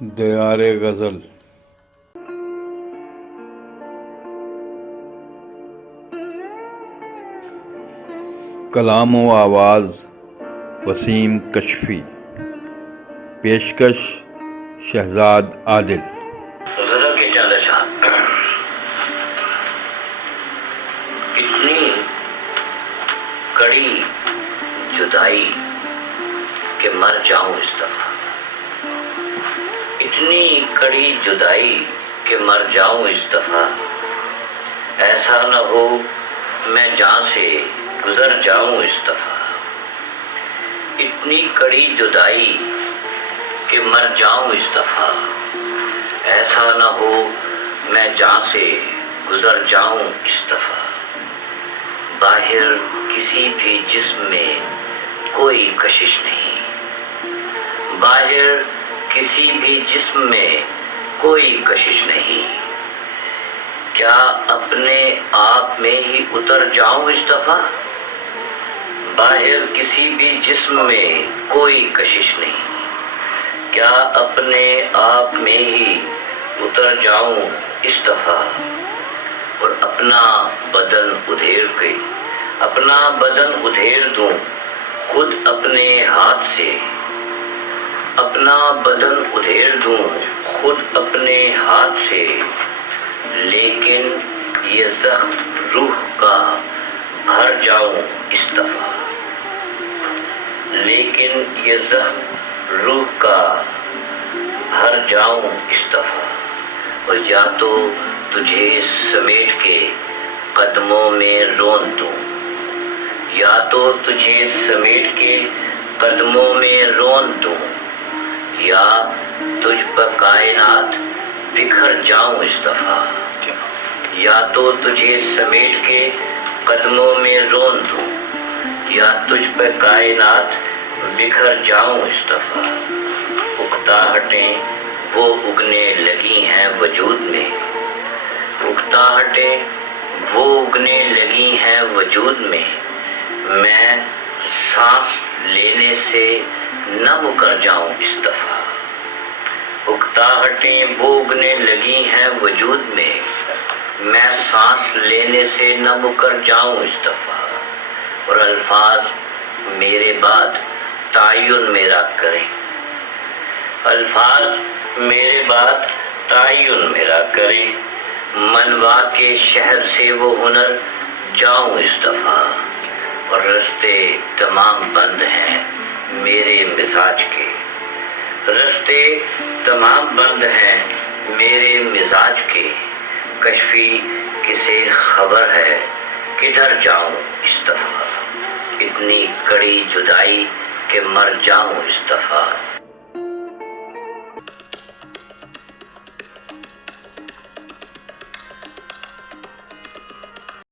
دیار غزل۔ کلام و آواز وسیم کشفی، پیشکش شہزاد عادل۔ غزل کے چند اشعار۔ اتنی کڑی جدائی کہ مر جاؤں اس دفعہ، اتنی کڑی جدائی کہ مر جاؤں اس دفعہ، ایسا نہ ہو میں جان سے گزر جاؤں اس دفعہ، اتنی کڑی جدائی کہ مر جاؤں اس دفعہ، ایسا نہ ہو میں جان سے گزر جاؤں اس دفعہ، باہر کسی بھی جسم میں کوئی کشش نہیں، باہر کسی بھی جسم میں کوئی کشش نہیں، کیا اپنے آپ میں ہی اتر جاؤں اس دفعہ، باہر کسی بھی جسم میں کوئی کشش نہیں، کیا اپنے آپ میں ہی اتر جاؤں اس دفعہ، اور اپنا بدن ادھیر دوں خود اپنے ہاتھ سے، اپنا بدن ادھیر دوں خود اپنے ہاتھ سے، لیکن یہ زخم روح کا بھر جاؤں اس دفعہ، لیکن یہ زخم روح کا بھر جاؤں اس دفعہ، اور یا تو تجھے سمیٹ کے قدموں میں رون دوں، یا تو تجھے سمیٹ کے قدموں میں رون دوں، یا تجھ پر کائنات بکھر جاؤں اس دفعہ، یا تو تجھے سمیٹ کے قدموں میں رون دوں، یا تجھ پر کائنات بکھر جاؤں اس دفعہ، اکتاہٹیں وہ اگنے لگی ہیں وجود میں، اکتاہٹیں وہ اگنے لگی ہیں وجود میں، میں سانس لینے سے نہ مکر جاؤں اس دفعہ، اکتاہٹیں وہ اگنے لگی ہیں وجود میں، میں سانس لینے سے نہ مکر جاؤں اس دفعہ، اور الفاظ میرے بعد تعین میرا کریں، الفاظ میرے بعد تعین میرا کریں، منوا کے شہر سے وہ ہنر جاؤں اس دفعہ، اور رستے تمام بند ہیں میرے مزاج کے، رستے تمام بند ہیں میرے مزاج کے، کشفی کسے خبر ہے کدھر جاؤں اس دفعہ، اتنی کڑی جدائی کہ مر جاؤں اس دفعہ۔